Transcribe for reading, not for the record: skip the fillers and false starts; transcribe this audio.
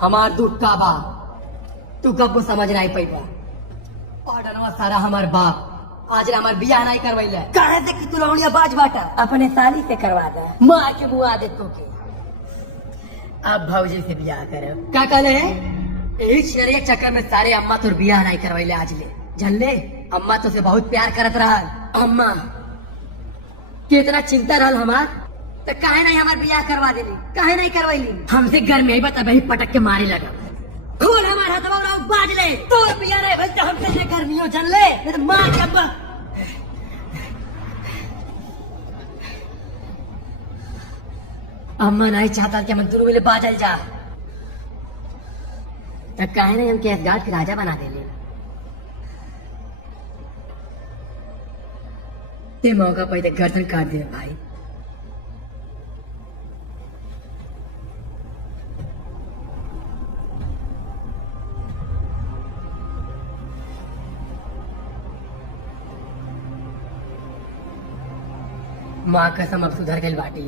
हमार दुख का बा तू कब समझ नहीं पैबा। पढ़नवा सारा हमार बाप आज हमार बियाह नहीं करवाइले कहे से कि तू लौड़िया बाज बाटा अपने साली से करवा दे माँ के बुआ दे तो के। अब भौजी से बियाह करब का कहले यही चिड़िया चक्कर में सारे अम्मा तोर बियाह नहीं करवाइले आज ले जानले। अम्मा तो से बहुत प्यार करत रहल अम्मा कितना चिंता रहल हमार तो काहे नहीं हमार बियाह करवा देली काहे नहीं करवाइली। हमसे घर में ही बता वही पटक के मारे लगा खोल हमार हथवा और बाज ले तोर बियाह नहीं भइल तो हमसे से गर्मियों जन ले नहीं तो मार के अब्बा। अम्मा नहीं चाहता कि हम दोनों मिले बाजल जा तो काहे नहीं हम केस गार्ड के राजा बना देले। ते मौका पाई तो गर्दन काट दे भाई। माँ कसम अब सुधर गई बाटी।